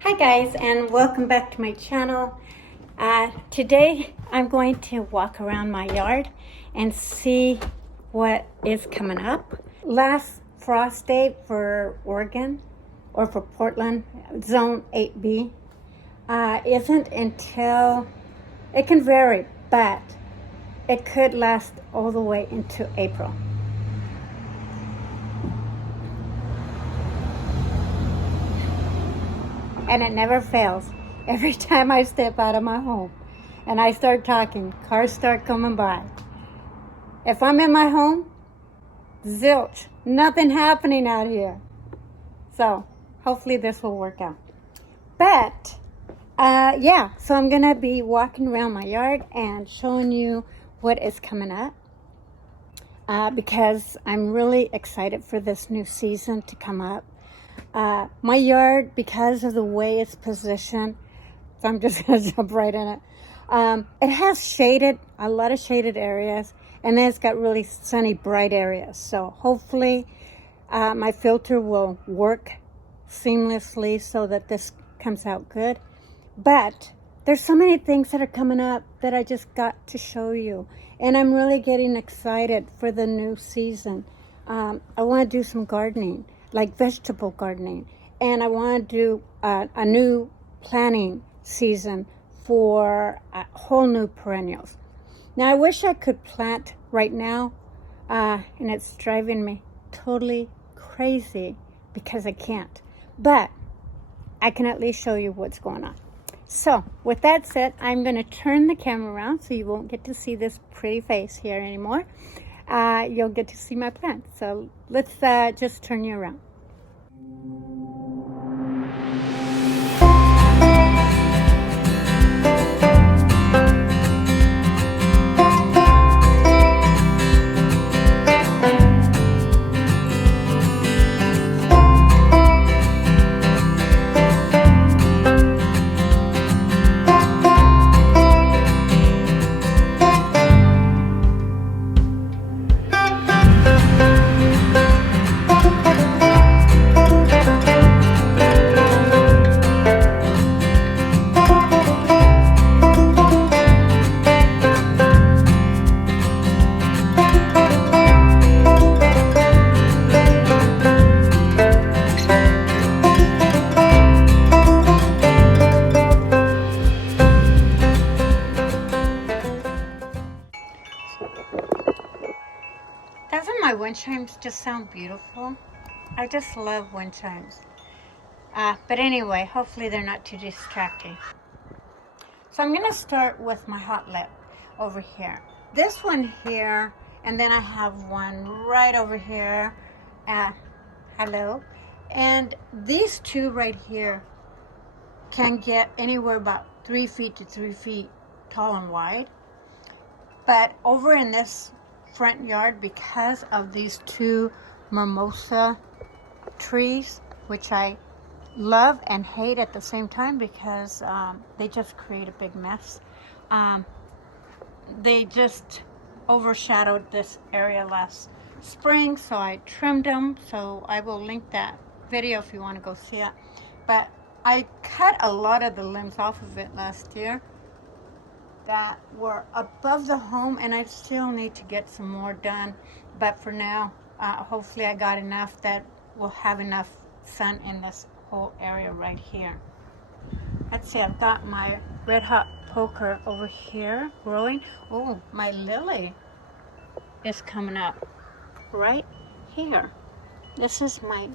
Hi guys, and welcome back to my channel. Today I'm going to walk around my yard and see what is coming up. Last frost date for Oregon or for Portland, zone 8B, isn't until, it can vary, but it could last all the way into April. And it never fails. Every time I step out of my home and I start talking, cars start coming by. If I'm in my home, zilch, nothing happening out here. So hopefully this will work out. But so I'm gonna be walking around my yard and showing you what is coming up. Because I'm really excited for this new season to come up. My yard, because of the way it's positioned, so I'm just going to jump right in it. It has a lot of shaded areas, and then it's got really sunny, bright areas. So hopefully my filter will work seamlessly so that this comes out good. But there's so many things that are coming up that I just got to show you. And I'm really getting excited for the new season. I want to do some gardening, like vegetable gardening. And I want to do a new planting season for whole new perennials. Now, I wish I could plant right now, and it's driving me totally crazy because I can't. But I can at least show you what's going on. So, with that said, I'm going to turn the camera around so you won't get to see this pretty face here anymore. You'll get to see my plants. So, let's just turn you around. Doesn't my wind chimes just sound beautiful? I just love wind chimes. But anyway, hopefully they're not too distracting. So I'm going to start with my hot lip over here. This one here, and then I have one right over here. Hello. And these two right here can get anywhere about 3 feet to 3 feet tall and wide. But over in this front yard, because of these two mimosa trees, which I love and hate at the same time because they just create a big mess. They just overshadowed this area last spring, so I trimmed them. So I will link that video if you want to go see it. But I cut a lot of the limbs off of it last year that were above the home, and I still need to get some more done. But for now, hopefully I got enough that will have enough sun in this whole area right here. Let's see, I've got my red hot poker over here growing. Oh, my lily is coming up right here. This is my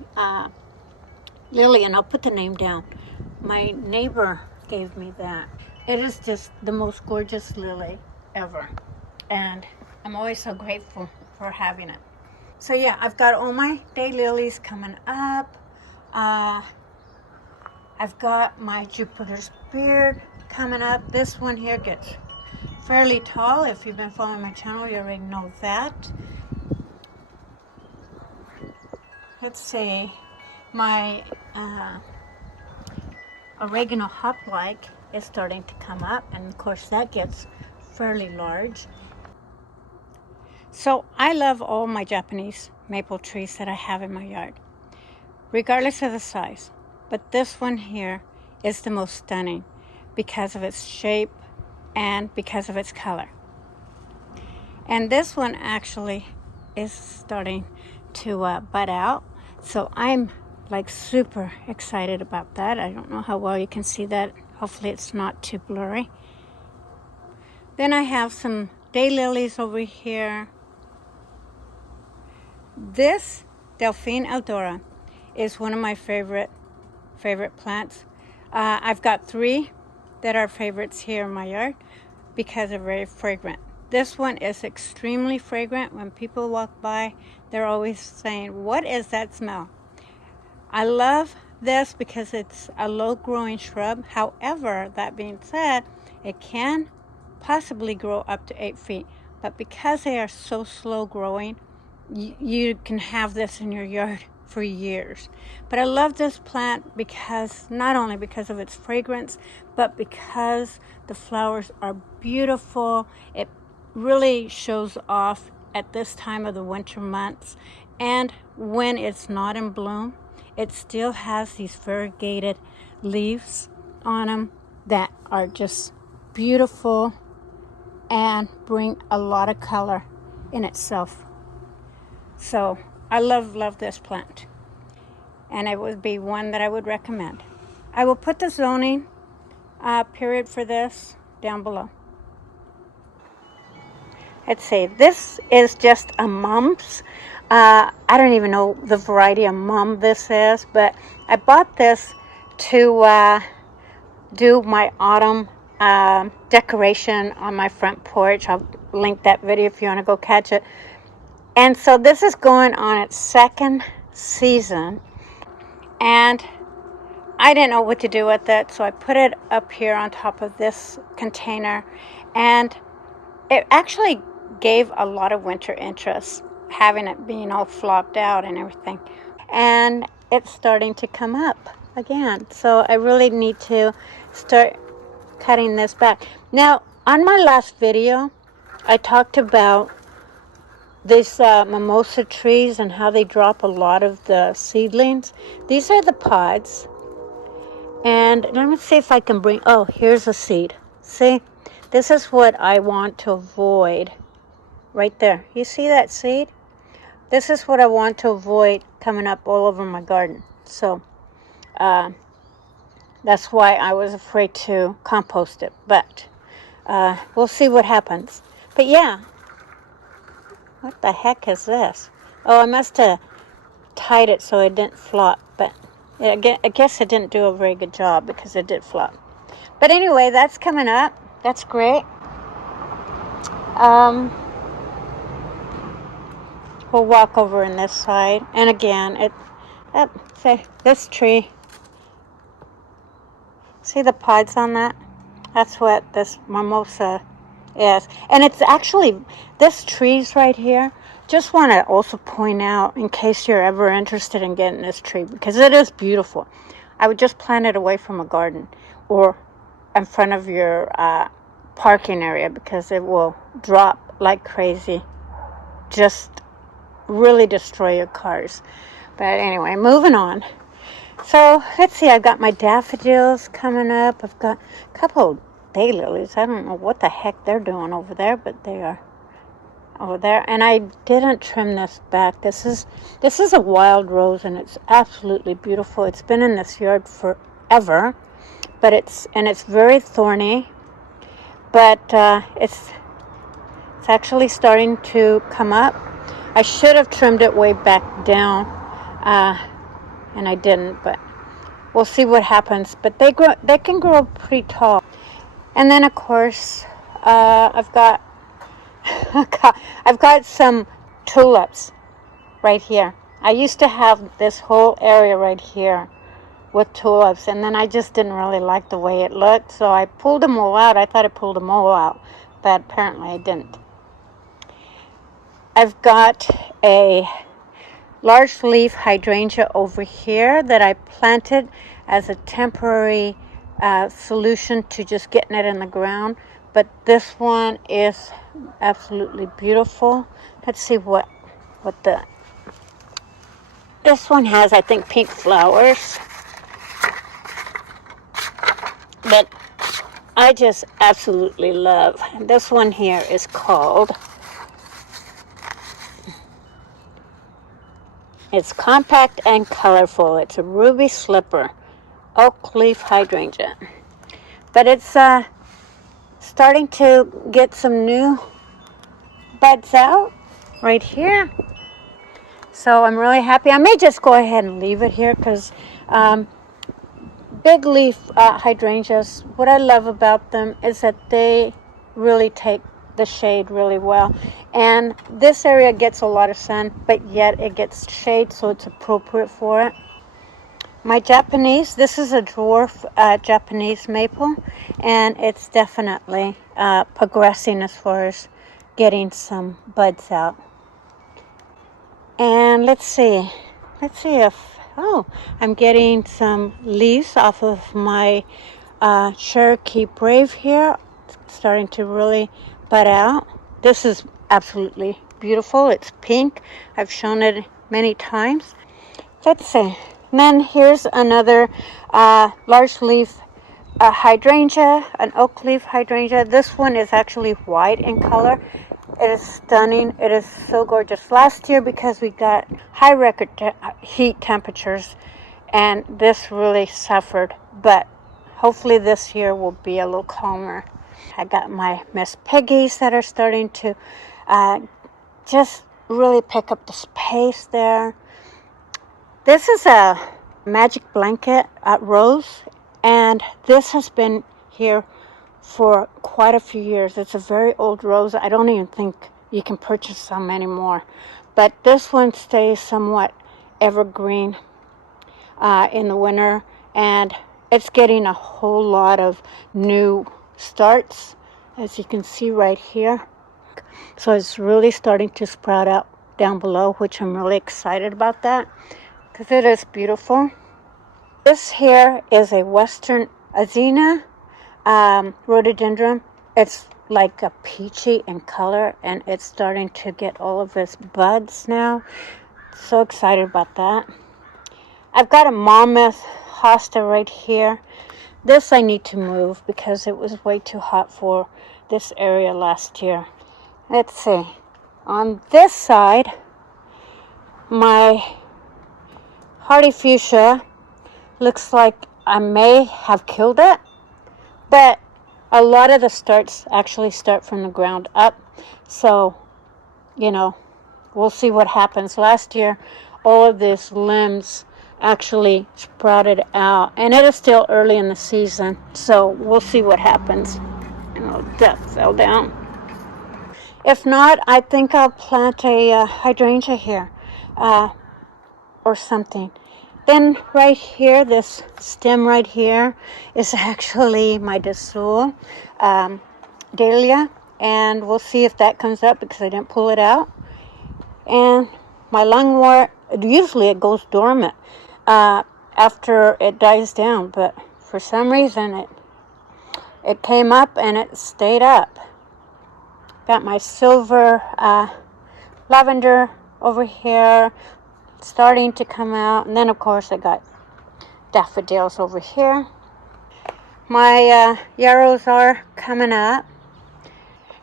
lily, and I'll put the name down. My neighbor gave me that. It is just the most gorgeous lily ever, and I'm always so grateful for having it. So yeah, I've got all my daylilies coming up. I've got my Jupiter's beard coming up. This one here gets fairly tall. If you've been following my channel, you already know that. Let's see, my oregano hoplite is starting to come up, and of course that gets fairly large. So I love all my Japanese maple trees that I have in my yard, regardless of the size. But this one here is the most stunning because of its shape and because of its color. And this one actually is starting to bud out. So I'm like super excited about that. I don't know how well you can see that. Hopefully it's not too blurry. Then I have some daylilies over here. This Delphine Eldora is one of my favorite plants. I've got 3 that are favorites here in my yard because they're very fragrant. This one is extremely fragrant. When people walk by, they're always saying, "What is that smell?" I love this because it's a low-growing shrub. However, that being said, it can possibly grow up to 8 feet. But because they are so slow growing, you can have this in your yard for years. But I love this plant because not only because of its fragrance, but because the flowers are beautiful. It really shows off at this time of the winter months, and when it's not in bloom, it still has these variegated leaves on them that are just beautiful and bring a lot of color in itself. So I love this plant, and it would be one that I would recommend. I will put the zoning period for this down below. Let's see, this is just a mumps. I don't even know the variety of mum this is, but I bought this to do my autumn decoration on my front porch. I'll link that video if you want to go catch it. And so this is going on its 2nd season, and I didn't know what to do with it, so I put it up here on top of this container, and it actually gave a lot of winter interest, having it being all flopped out and everything. And it's starting to come up again, so I really need to start cutting this back. Now, on my last video, I talked about these mimosa trees and how they drop a lot of the seedlings. These are the pods. And let me see if I can bring, oh, here's a seed. See, this is what I want to avoid right there. You see that seed? This is what I want to avoid coming up all over my garden. So that's why I was afraid to compost it. But we'll see what happens. But yeah, what the heck is this? Oh, I must have tied it so it didn't flop. But I guess I didn't do a very good job because it did flop. But anyway, that's coming up. That's great. We'll walk over in this side. And again, say this tree. See the pods on that? That's what this mimosa is. And it's actually, this tree's right here. Just want to also point out, in case you're ever interested in getting this tree, because it is beautiful. I would just plant it away from a garden or in front of your parking area, because it will drop like crazy. Just really destroy your cars. But anyway, moving on. So let's see, I've got my daffodils coming up. I've got a couple of daylilies. I don't know what the heck they're doing over there, but they are over there. And I didn't trim this back. This is a wild rose, and it's absolutely beautiful. It's been in this yard forever, but it's very thorny. But it's actually starting to come up. I should have trimmed it way back down, and I didn't, but we'll see what happens. But they can grow pretty tall. And then of course, I've got some tulips right here. I used to have this whole area right here with tulips, and then I just didn't really like the way it looked, so I pulled them all out. I thought I pulled them all out, but apparently I didn't. I've got a large leaf hydrangea over here that I planted as a temporary solution to just getting it in the ground. But this one is absolutely beautiful. Let's see what this one has. I think pink flowers. that I just absolutely love. This one here is called, it's compact and colorful. It's a ruby slipper, oak leaf hydrangea. But it's starting to get some new buds out right here. So I'm really happy. I may just go ahead and leave it here because big leaf hydrangeas, what I love about them is that they really take the shade really well. And this area gets a lot of sun, but yet it gets shade, so it's appropriate for it. My Japanese, this is a dwarf Japanese maple, and it's definitely progressing as far as getting some buds out. And let's see if, oh, I'm getting some leaves off of my Cherokee Brave here. It's starting to really bud out. This is absolutely beautiful. It's pink. I've shown it many times. Let's see. And then here's another large leaf hydrangea, an oak leaf hydrangea. This one is actually white in color. It is stunning. It is so gorgeous. Last year, because we got high record heat temperatures, and this really suffered. But hopefully this year will be a little calmer. I got my Miss Piggies that are starting to just really pick up the space there. This is a magic blanket rose, and this has been here for quite a few years. It's a very old rose. I don't even think you can purchase some anymore. But this one stays somewhat evergreen in the winter, and it's getting a whole lot of new starts, as you can see right here. So it's really starting to sprout out down below, which I'm really excited about that, because it is beautiful. This here is a Western Azina rhododendron. It's like a peachy in color, and it's starting to get all of its buds now. So excited about that. I've got a mammoth hosta right here. This I need to move because it was way too hot for this area last year. Let's see. On this side, my hardy fuchsia looks like I may have killed it, but a lot of the starts actually start from the ground up. So, you know, we'll see what happens. Last year, all of these limbs actually sprouted out, and it is still early in the season, so we'll see what happens. Oh, that fell down. If not, I think I'll plant a hydrangea here or something. Then right here, this stem right here is actually my Desul dahlia, and we'll see if that comes up because I didn't pull it out. And my lungwort, usually it goes dormant after it dies down, but for some reason it came up and it stayed up. Got my silver lavender over here starting to come out, and then of course I got daffodils over here. My yarrows are coming up,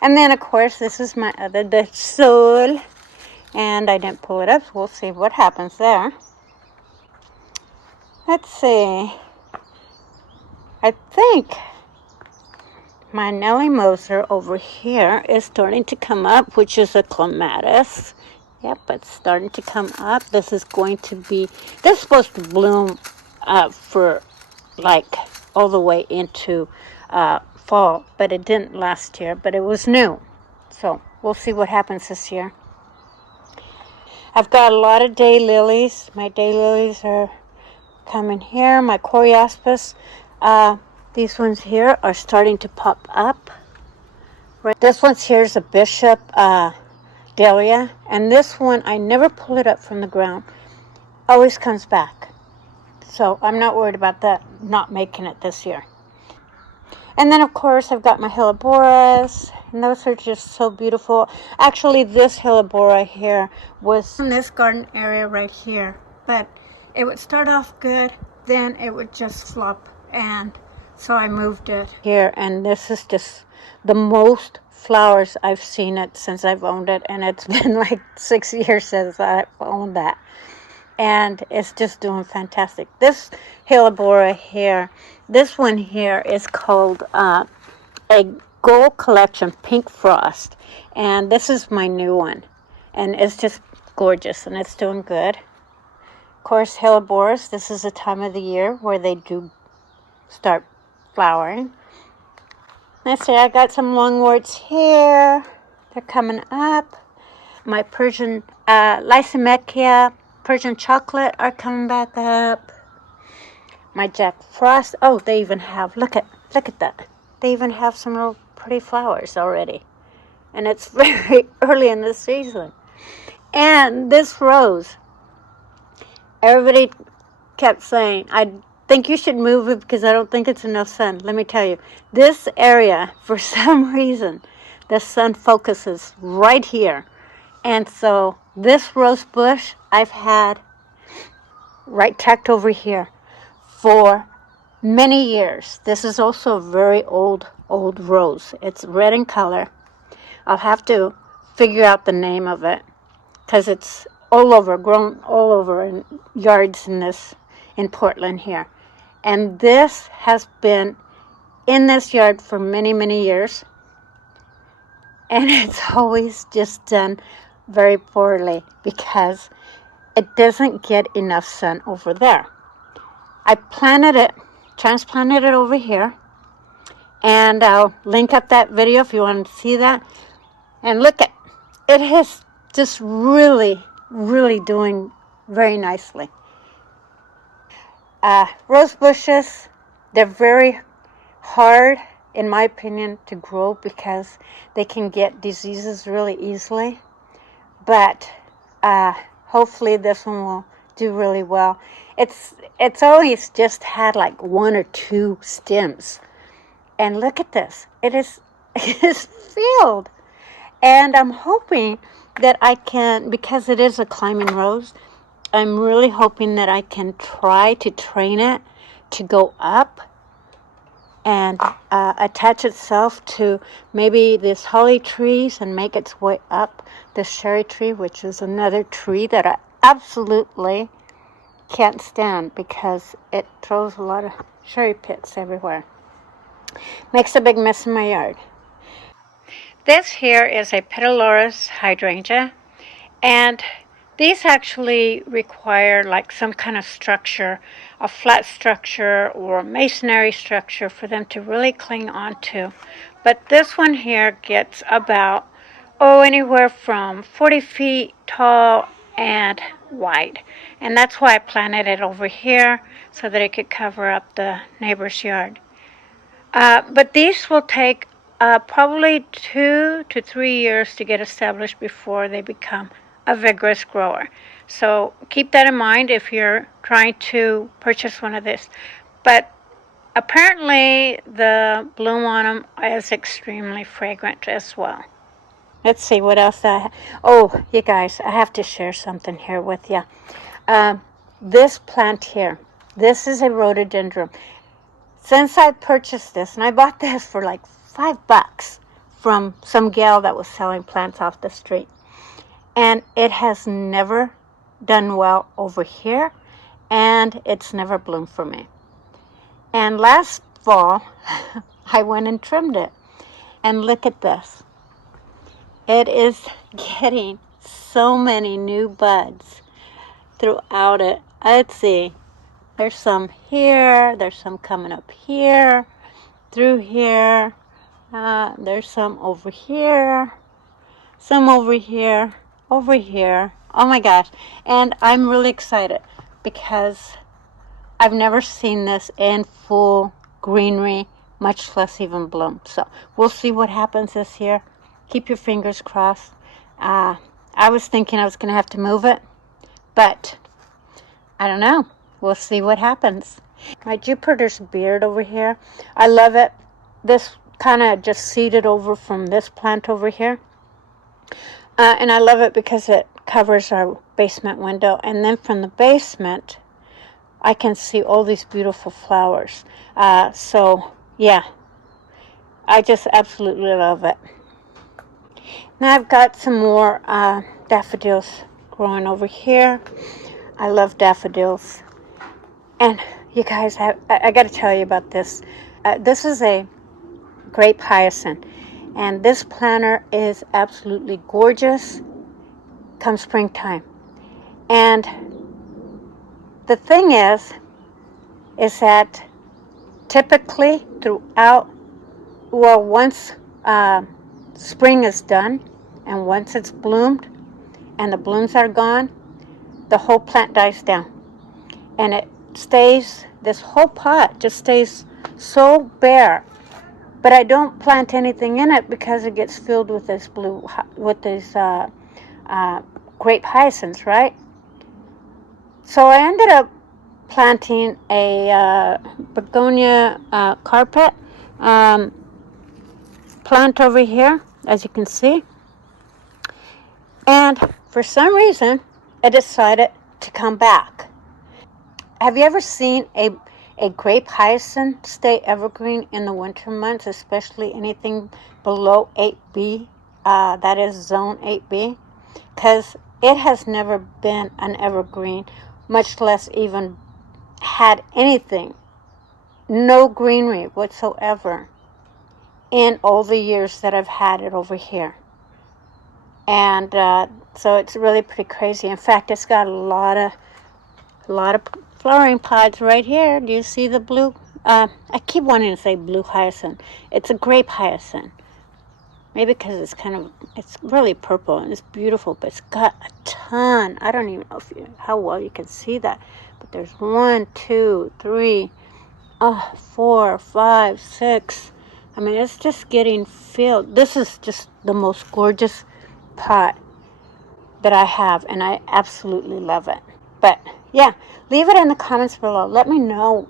and then of course this is my other Desul, and I didn't pull it up, so we'll see what happens there. Let's see. I think my Nellie Moser over here is starting to come up, which is a clematis. Yep, it's starting to come up. This is supposed to bloom for like all the way into fall, but it didn't last year, but it was new. So we'll see what happens this year. I've got a lot of daylilies. My daylilies are coming here. My Coreospis, these ones here are starting to pop up. This one's here is a bishop dahlia, and this one I never pull it up from the ground. Always comes back. So I'm not worried about that not making it this year. And then of course I've got my Helleborus, and those are just so beautiful. Actually, this Hellebora here was in this garden area right here, but it would start off good, then it would just flop and So I moved it here, and this is just the most flowers I've seen it since I've owned it, and it's been like 6 years since I've owned that. And it's just doing fantastic. This hellebora here, this one here is called a Gold Collection Pink Frost, and this is my new one, and it's just gorgeous, and it's doing good. Of course, helleboras, this is the time of the year where they do start flowering. Let's see, I got some longworts here. They're coming up. My Persian Lysimachia, Persian chocolate are coming back up. My Jack Frost. Oh, they even have, look at that. They even have some real pretty flowers already. And it's very early in the season. And this rose, everybody kept saying, I think you should move it because I don't think it's enough sun. Let me tell you, this area, for some reason, the sun focuses right here. And so this rose bush I've had right tucked over here for many years. This is also a very old rose. It's red in color. I'll have to figure out the name of it because it's all over, grown all over in yards in Portland here. And this has been in this yard for many, many years. And it's always just done very poorly because it doesn't get enough sun over there. I transplanted it over here. And I'll link up that video if you want to see that. And look at it, is just really, really doing very nicely. Rose bushes, they're very hard, in my opinion, to grow because they can get diseases really easily. But hopefully this one will do really well. It's always just had like 1 or 2 stems. And look at this. It is filled. And I'm hoping that I can, because it is a climbing rose, I'm really hoping that I can try to train it to go up and attach itself to maybe this holly trees and make its way up this cherry tree, which is another tree that I absolutely can't stand because it throws a lot of cherry pits everywhere. Makes a big mess in my yard. This here is a Petalurus hydrangea, and these actually require like some kind of structure, a flat structure or masonry structure for them to really cling onto. But this one here gets about, anywhere from 40 feet tall and wide. And that's why I planted it over here so that it could cover up the neighbor's yard. But these will take probably 2 to 3 years to get established before they become a vigorous grower. So keep that in mind if you're trying to purchase one of this. But apparently the bloom on them is extremely fragrant as well. Let's see what else I have. Oh, you guys, I have to share something here with you. This plant here, this is a rhododendron. Since I purchased this, and I bought this for like $5 from some gal that was selling plants off the street. And it has never done well over here, and it's never bloomed for me. And last fall, I went and trimmed it. And look at this. It is getting so many new buds throughout it. Let's see. There's some here. There's some coming up here, through here. There's some over here. Some over here. Over here. Oh my gosh. And I'm really excited because I've never seen this in full greenery, much less even bloom. So we'll see what happens this year. Keep your fingers crossed. I was thinking I was going to have to move it, but I don't know. We'll see what happens. My Jupiter's beard over here, I love it. This kind of just seeded over from this plant over here. And I love it because it covers our basement window. And then from the basement, I can see all these beautiful flowers. So yeah, I just absolutely love it. Now I've got some more daffodils growing over here. I love daffodils. And you guys, I got to tell you about this. This is a grape hyacinth. And this planter is absolutely gorgeous come springtime. And the thing is that typically throughout, well, once spring is done and once it's bloomed and the blooms are gone, the whole plant dies down. And it stays, this whole pot just stays so bare. But I don't plant anything in it because it gets filled with this grape hyacinths, right? So I ended up planting a begonia carpet plant over here, as you can see. And for some reason, it decided to come back. Have you ever seen a grape hyacinth stay evergreen in the winter months, especially anything below 8B, that is zone 8B? Because it has never been an evergreen, much less even had anything, no greenery whatsoever in all the years that I've had it over here. And so it's really pretty crazy. In fact, it's got a lot of flowering pods right here. Do you see the blue? I keep wanting to say blue hyacinth. It's a grape hyacinth. Maybe because it's really purple and it's beautiful, but it's got a ton. I don't even know how well you can see that. But there's 1, 2, 3, 4, 5, 6. I mean, it's just getting filled. This is just the most gorgeous pot that I have, and I absolutely love it. But yeah, leave it in the comments below. Let me know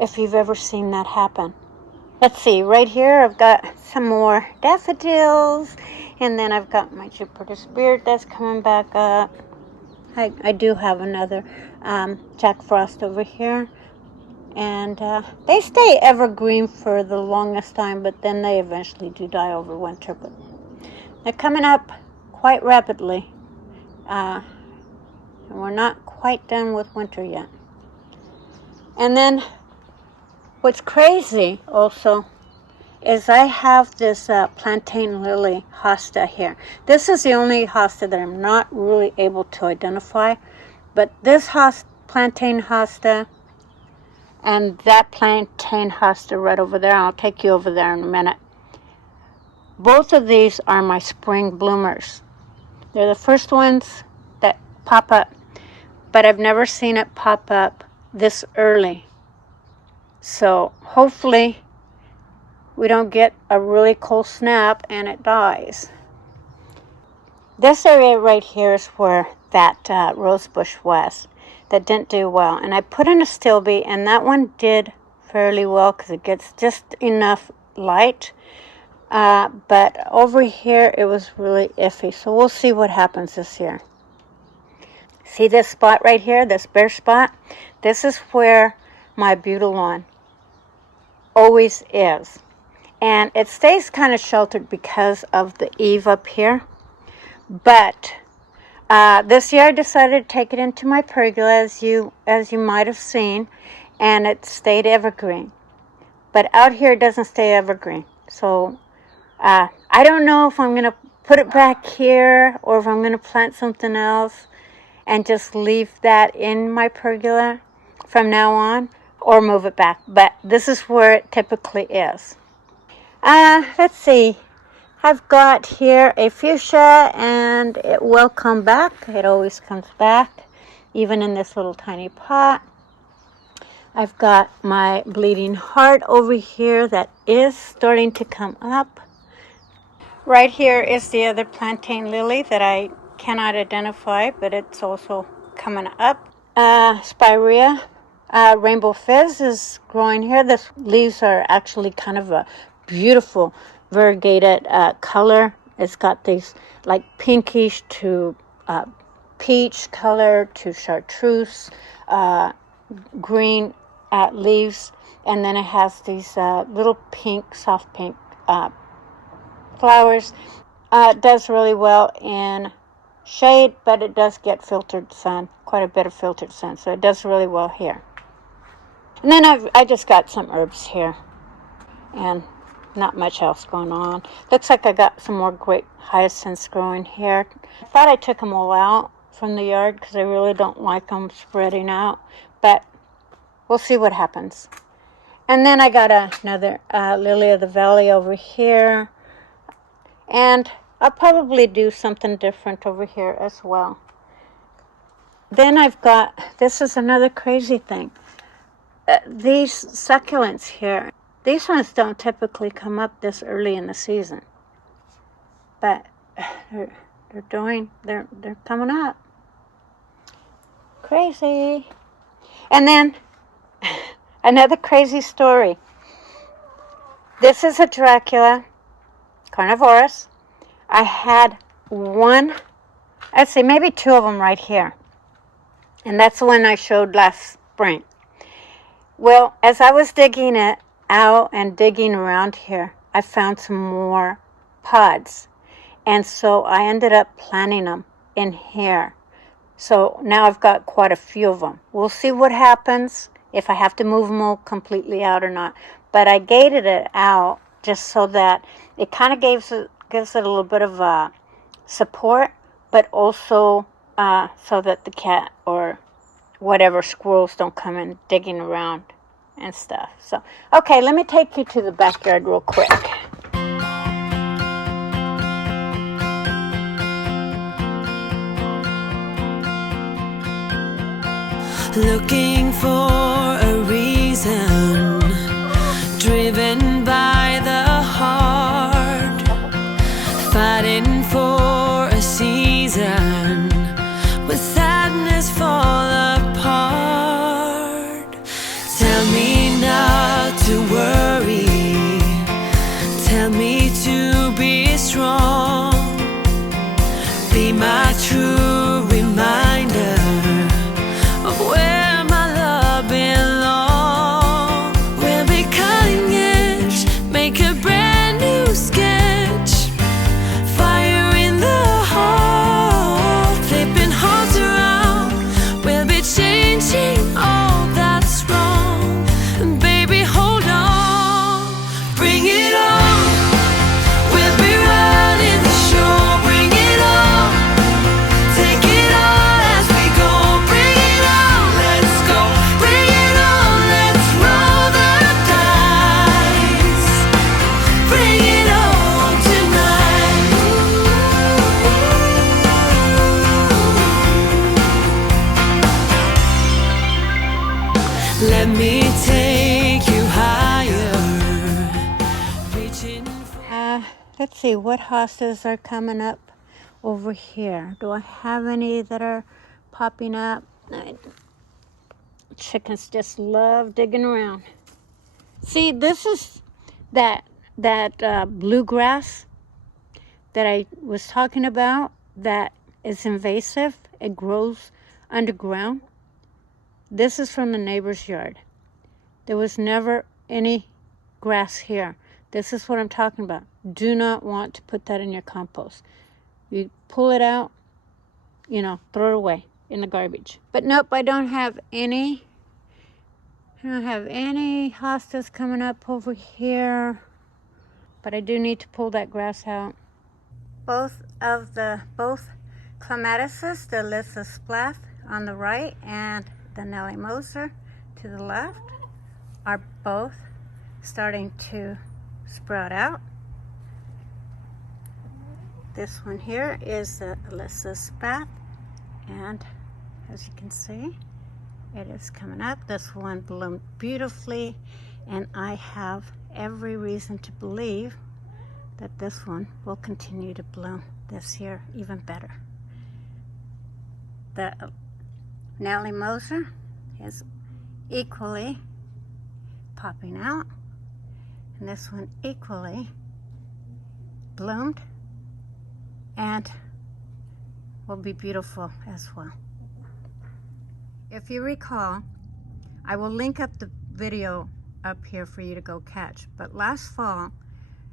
if you've ever seen that happen. Let's see, right here I've got some more daffodils, and then I've got my Jupiter Spirit that's coming back up. I do have another Jack Frost over here, and they stay evergreen for the longest time, but then they eventually do die over winter. But they're coming up quite rapidly, and we're not quite done with winter yet. And then what's crazy also is I have this plantain lily hosta here. This is the only hosta that I'm not really able to identify, but this plantain hosta and that plantain hosta right over there, I'll take you over there in a minute. Both of these are my spring bloomers. They're the first ones that pop up, but I've never seen it pop up this early. So hopefully we don't get a really cold snap and it dies. This area right here is where that rose bush was that didn't do well. And I put in a stilby, and that one did fairly well because it gets just enough light. But over here it was really iffy. So we'll see what happens this year. See this spot right here, this bare spot? This is where my Butylon always is. And it stays kind of sheltered because of the eave up here. But this year I decided to take it into my pergola, as you might have seen, and it stayed evergreen. But out here it doesn't stay evergreen. So I don't know if I'm going to put it back here or if I'm going to plant something else and just leave that in my pergola from now on, or move it back. But this is where it typically is. Let's see. I've got here a fuchsia, and it will come back. It always comes back, even in this little tiny pot. I've got my bleeding heart over here that is starting to come up. Right here is the other plantain lily that I cannot identify, but it's also coming up. Spirea, rainbow fizz is growing here. The leaves are actually kind of a beautiful variegated color. It's got these like pinkish to peach color to chartreuse, green leaves, and then it has these little pink, soft pink flowers. It does really well in shade, but it does get filtered sun, quite a bit of filtered sun, so it does really well here. And then I just got some herbs here, and not much else going on. Looks like I got some more great hyacinths growing here. I thought I took them all out from the yard because I really don't like them spreading out, but we'll see what happens. And then I got another lily of the valley over here, and I'll probably do something different over here as well. Then I've got, this is another crazy thing, these succulents here. These ones don't typically come up this early in the season, but they're coming up. Crazy. And then another crazy story. This is a Dracula carnivorous. I had one, I'd say maybe two of them right here, and that's the one I showed last spring. Well, as I was digging it out and digging around here, I found some more pods, and so I ended up planting them in here. So now I've got quite a few of them. We'll see what happens, if I have to move them all completely out or not. But I gated it out just so that it kind of gives it a little bit of support, but also so that the cat or whatever squirrels don't come in digging around and stuff. So, okay, let me take you to the backyard real quick. Looking for a reason, driven by the heart, fighting for a season, with sadness fall apart. Tell me not to worry, tell me to be strong, be my true reminder of where my love belongs. We'll be cutting edge, make a brand new sketch, fire in the heart, flipping hearts around. We'll be changing all that's wrong, and baby hold on, bring it on. We'll be running the show, bring it on, take it all as we go, bring it on, let's go, bring it on, let's roll the dice, bring it on tonight. Let me take you higher, reaching for Let's see, what hostas are coming up over here? Do I have any that are popping up? Chickens just love digging around. See, this is that bluegrass that I was talking about that is invasive. It grows underground. This is from the neighbor's yard. There was never any grass here. This is what I'm talking about. Do not want to put that in your compost. You pull it out, throw it away in the garbage. But nope, I don't have any hostas coming up over here. But I do need to pull that grass out. Both clematises, the Lithosplath on the right and the Nellie Moser to the left, are both starting to sprout out. This one here is the Lithosplath, and as you can see, it is coming up. This one bloomed beautifully, and I have every reason to believe that this one will continue to bloom this year even better. The Nellie Moser is equally popping out, and this one equally bloomed and will be beautiful as well. If you recall, I will link up the video up here for you to go catch. But last fall,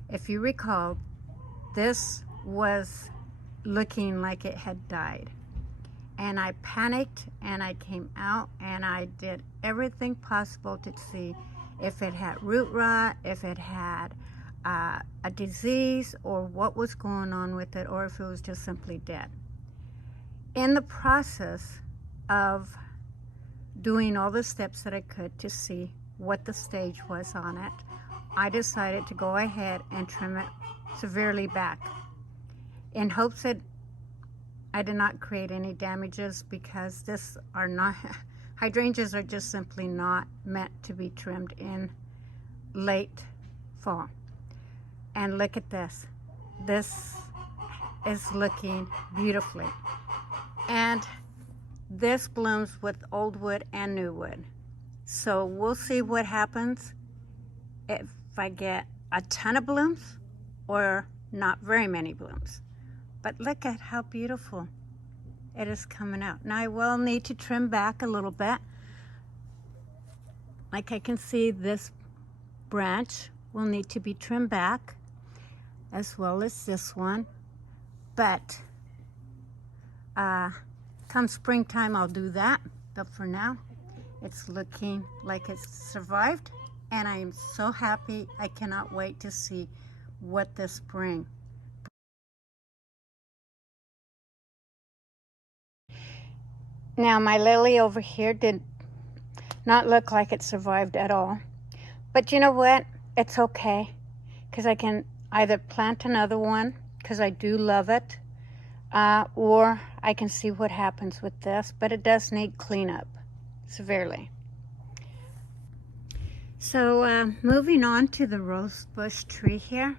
if you recall, this was looking like it had died. And I panicked and I came out and I did everything possible to see if it had root rot, if it had a disease, or what was going on with it, or if it was just simply dead. In the process of doing all the steps that I could to see what the stage was on it, I decided to go ahead and trim it severely back in hopes that I did not create any damages, because this are not, hydrangeas are just simply not meant to be trimmed in late fall. And look at this. This is looking beautifully. And this blooms with old wood and new wood. So we'll see what happens if I get a ton of blooms or not very many blooms. But look at how beautiful it is coming out. Now I will need to trim back a little bit. Like I can see, this branch will need to be trimmed back, as well as this one. But come springtime I'll do that. But for now, it's looking like it's survived, and I am so happy. I cannot wait to see what this spring. Now my lily over here did not look like it survived at all. But you know what? It's okay, because I can either plant another one, because I do love it, or I can see what happens with this. But it does need cleanup severely. So moving on to the rose bush tree here.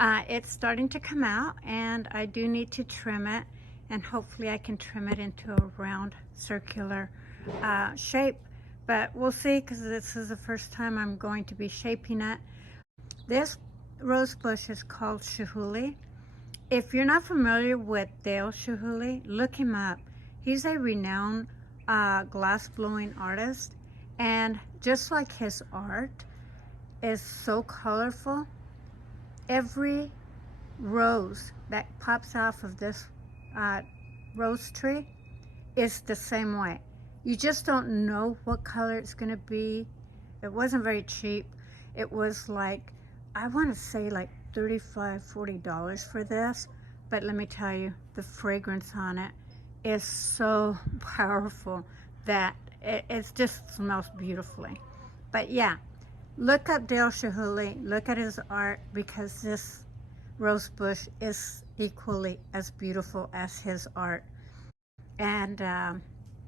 It's starting to come out, and I do need to trim it, and hopefully I can trim it into a round circular shape. But we'll see, because this is the first time I'm going to be shaping it. This rose bush is called Chihuly. If you're not familiar with Dale Chihuly, look him up. He's a renowned glass blowing artist, and just like his art is so colorful, every rose that pops off of this rose tree is the same way. You just don't know what color it's going to be. It wasn't very cheap. It was like, I want to say like $35–40 for this. But let me tell you, the fragrance on it is so powerful that it just smells beautifully. But yeah, look up Dale Chihuly, look at his art, because this rose bush is equally as beautiful as his art. And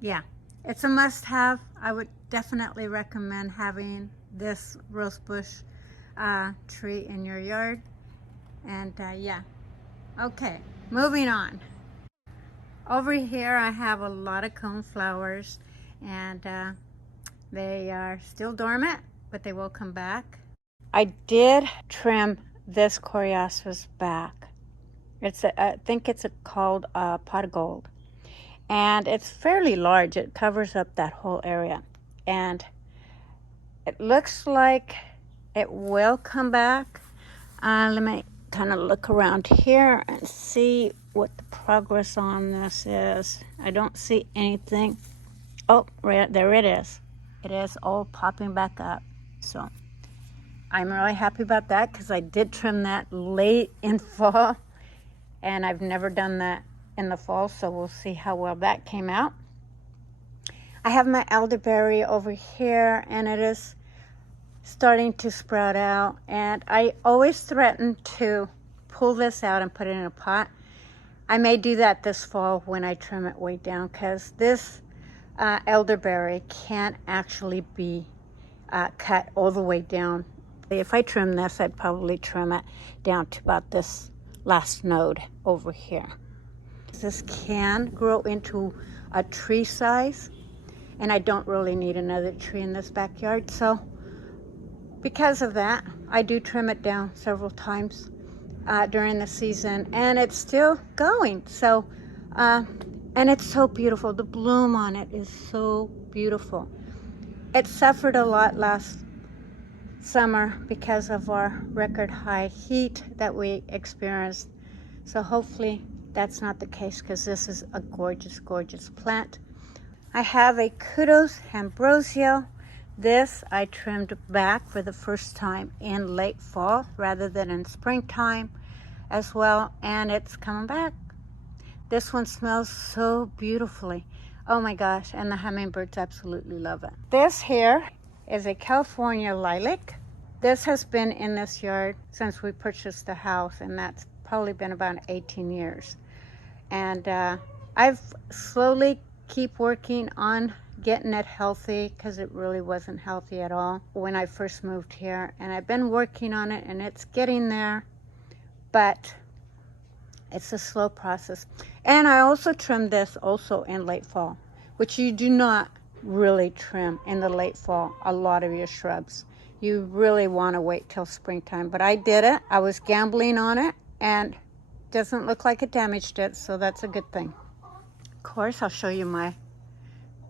yeah, it's a must-have. I would definitely recommend having this rose bush tree in your yard. And yeah, okay, moving on. Over here I have a lot of coneflowers, and they are still dormant, but they will come back. I did trim this Coreopsis back. I think it's called pot of gold. And it's fairly large. It covers up that whole area. And it looks like it will come back. Let me kind of look around here and see what the progress on this is. I don't see anything. Oh, there it is. It is all popping back up. So I'm really happy about that, because I did trim that late in fall, and I've never done that in the fall, so we'll see how well that came out. I have my elderberry over here, and it is starting to sprout out, and I always threaten to pull this out and put it in a pot. I may do that this fall when I trim it way down, because this elderberry can't actually be cut all the way down. If I trim this, I'd probably trim it down to about this last node over here. This can grow into a tree size, and I don't really need another tree in this backyard. So because of that, I do trim it down several times during the season, and it's still going. So and it's so beautiful. The bloom on it is so beautiful. It suffered a lot last summer because of our record high heat that we experienced. So hopefully that's not the case, because this is a gorgeous, gorgeous plant. I have a Kudos Ambrosio. This I trimmed back for the first time in late fall rather than in springtime as well, and it's coming back. This one smells so beautifully. Oh my gosh, and the hummingbirds absolutely love it. This here is a California lilac. This has been in this yard since we purchased the house, and that's probably been about 18 years. And I've slowly keep working on getting it healthy, because it really wasn't healthy at all when I first moved here. And I've been working on it, and it's getting there, but it's a slow process. And I also trimmed this also in late fall, which you do not really trim in the late fall a lot of your shrubs. You really want to wait till springtime, but I did it. I was gambling on it, and doesn't look like it damaged it, so that's a good thing. Of course, I'll show you my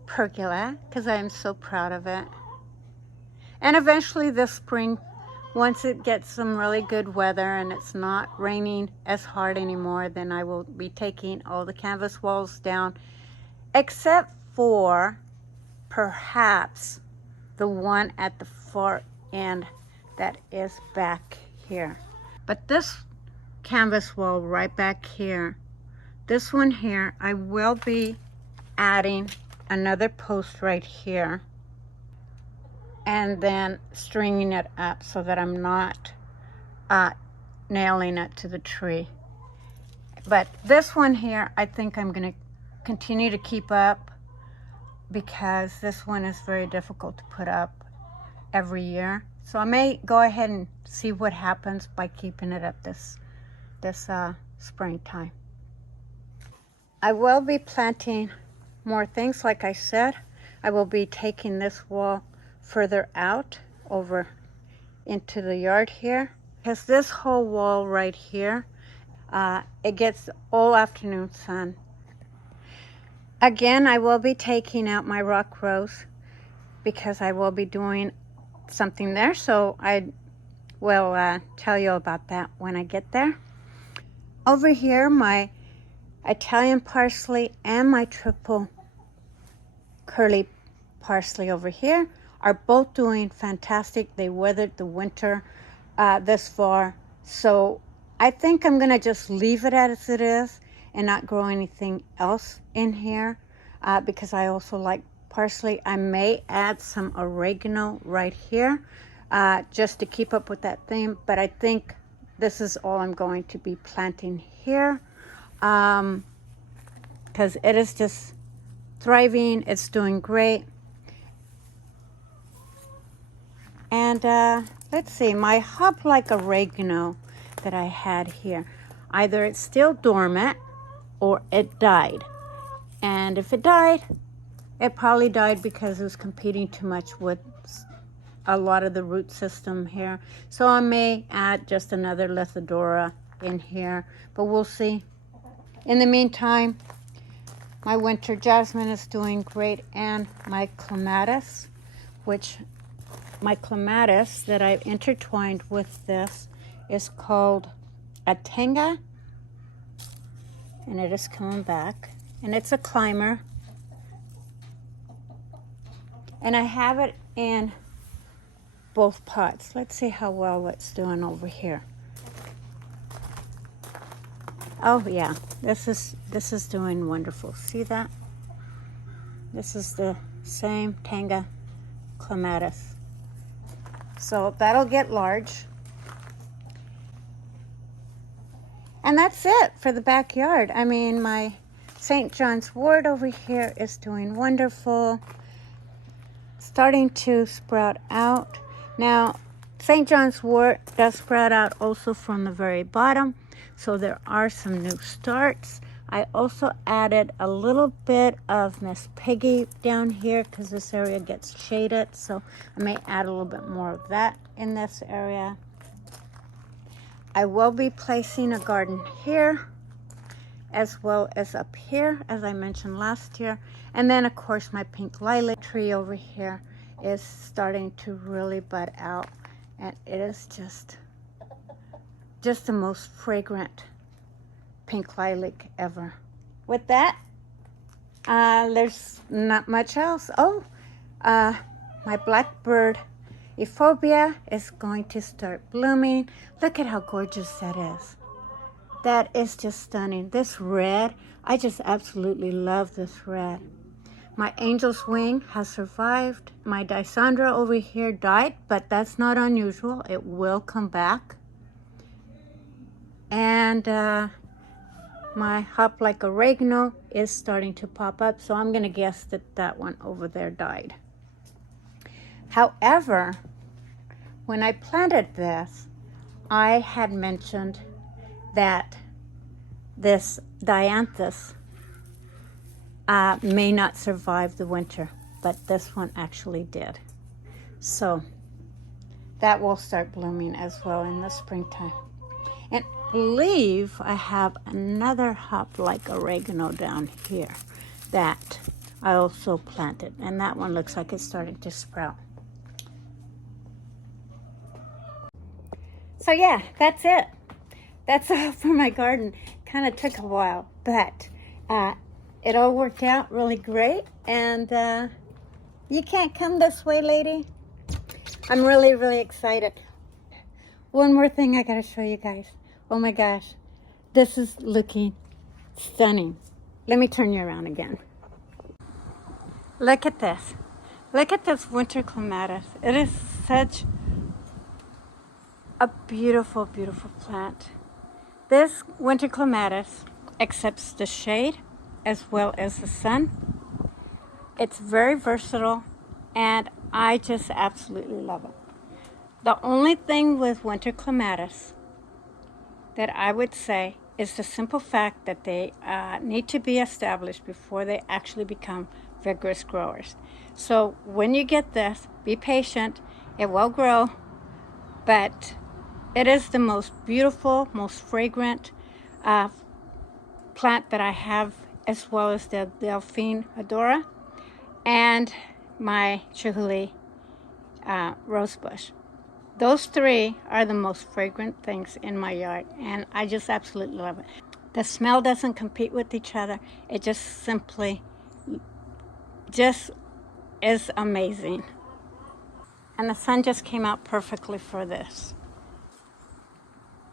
pergola, because I am so proud of it. And eventually this spring, once it gets some really good weather and it's not raining as hard anymore, then I will be taking all the canvas walls down, except for perhaps the one at the far end that is back here. But this canvas wall right back here, this one here, I will be adding another post right here and then stringing it up so that I'm not nailing it to the tree. But this one here, I think I'm going to continue to keep up, because this one is very difficult to put up every year. So I may go ahead and see what happens by keeping it up this springtime. I will be planting more things. Like I said, I will be taking this wall further out over into the yard here, because this whole wall right here, it gets all afternoon sun. Again, I will be taking out my rock rose, because I will be doing something there, so I will tell you about that when I get there. Over here, my Italian parsley and my triple curly parsley over here are both doing fantastic. They weathered the winter this far, so I think I'm gonna just leave it as it is and not grow anything else in here, because I also like parsley. I may add some oregano right here just to keep up with that theme, but I think this is all I'm going to be planting here, because it is just thriving. It's doing great. And let's see, my hop-like oregano that I had here, either it's still dormant or it died. And if it died, it probably died because it was competing too much with a lot of the root system here. So I may add just another Lithidora in here, but we'll see. In the meantime, my winter jasmine is doing great, and my clematis, my clematis that I've intertwined with this is called a tanga, and it is coming back, and it's a climber, and I have it in both pots. Let's see how well it's doing over here. Oh yeah, this is doing wonderful. See that? This is the same tanga clematis. So that'll get large. And that's it for the backyard. I mean, my St. John's wort over here is doing wonderful. Starting to sprout out. Now, St. John's wort does sprout out also from the very bottom. So there are some new starts. I also added a little bit of Miss Piggy down here because this area gets shaded. So I may add a little bit more of that in this area. I will be placing a garden here as well as up here, as I mentioned last year. And then, of course, my pink lilac tree over here is starting to really bud out, and it is just the most fragrant pink lilac ever. With that, there's not much else. Oh, my blackbird euphorbia is going to start blooming. Look at how gorgeous that is. That is just stunning. This red, I just absolutely love this red. My angel's wing has survived. My Dysandra over here died, but that's not unusual. It will come back. And my hop like oregano is starting to pop up, so I'm gonna guess that that one over there died. However, when I planted this, I had mentioned that this dianthus may not survive the winter, but this one actually did. So that will start blooming as well in the springtime. And I believe I have another hop like oregano down here that I also planted, and that one looks like it's starting to sprout. So yeah, that's it. That's all for my garden. Kind of took a while, but it all worked out really great. And you can't come this way, lady. I'm really, really excited. One more thing I gotta show you guys. Oh my gosh, this is looking stunning. Let me turn you around again. Look at this. Look at this winter clematis. It is such a beautiful, beautiful plant. This winter clematis accepts the shade as well as the sun. It's very versatile, and I just absolutely love it. The only thing with winter clematis that I would say is the simple fact that they need to be established before they actually become vigorous growers. So when you get this, be patient. It will grow, but it is the most beautiful, most fragrant plant that I have, as well as the Delphine Adora and my Chihuly rosebush. Those three are the most fragrant things in my yard, and I just absolutely love it. The smell doesn't compete with each other. It just simply just is amazing. And the sun just came out perfectly for this.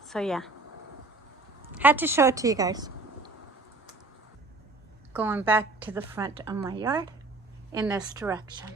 So yeah, had to show it to you guys. Going back to the front of my yard in this direction.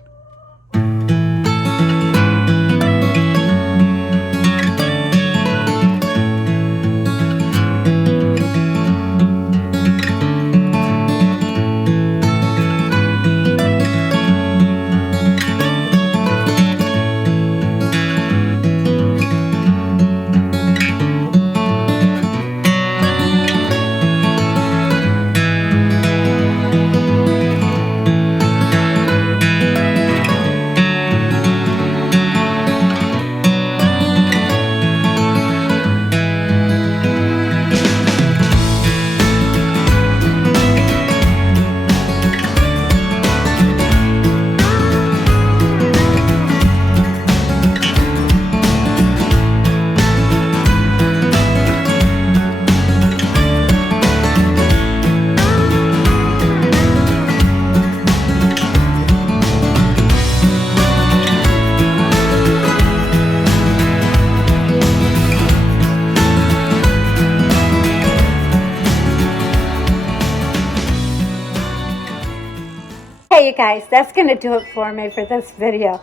Hey you guys, that's going to do it for me for this video.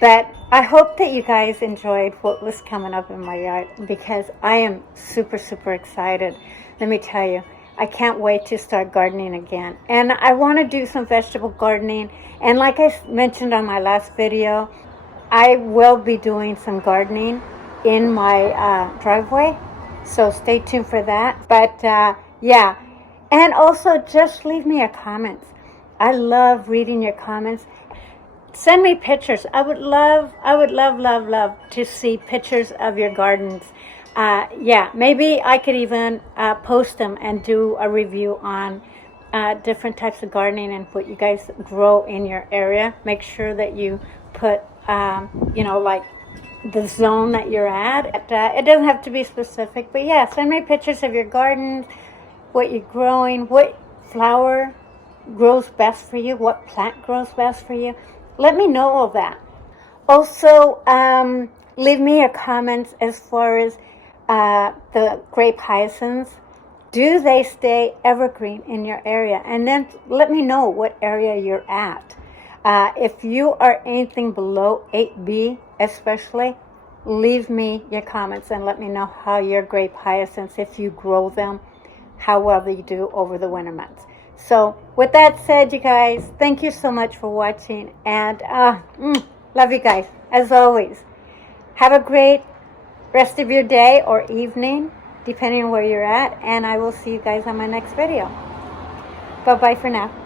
But I hope that you guys enjoyed what was coming up in my yard, because I am super, super excited. Let me tell you, I can't wait to start gardening again. And I want to do some vegetable gardening. And like I mentioned on my last video, I will be doing some gardening in my driveway. So stay tuned for that. But yeah, and also just leave me a comment. I love reading your comments. Send me pictures. I would love to see pictures of your gardens. Yeah, maybe I could even post them and do a review on different types of gardening and what you guys grow in your area. Make sure that you put, like the zone that you're at. It doesn't have to be specific, but yeah, send me pictures of your garden, what you're growing, what flower grows best for you, what plant grows best for you. Let me know all that. Also, leave me your comments as far as the grape hyacinths. Do they stay evergreen in your area? And then let me know what area you're at. If you are anything below 8B especially, leave me your comments and let me know how your grape hyacinths, if you grow them, how well they do over the winter months. So with that said, you guys, thank you so much for watching, and love you guys as always. Have a great rest of your day or evening, depending on where you're at, and I will see you guys on my next video. Bye bye for now.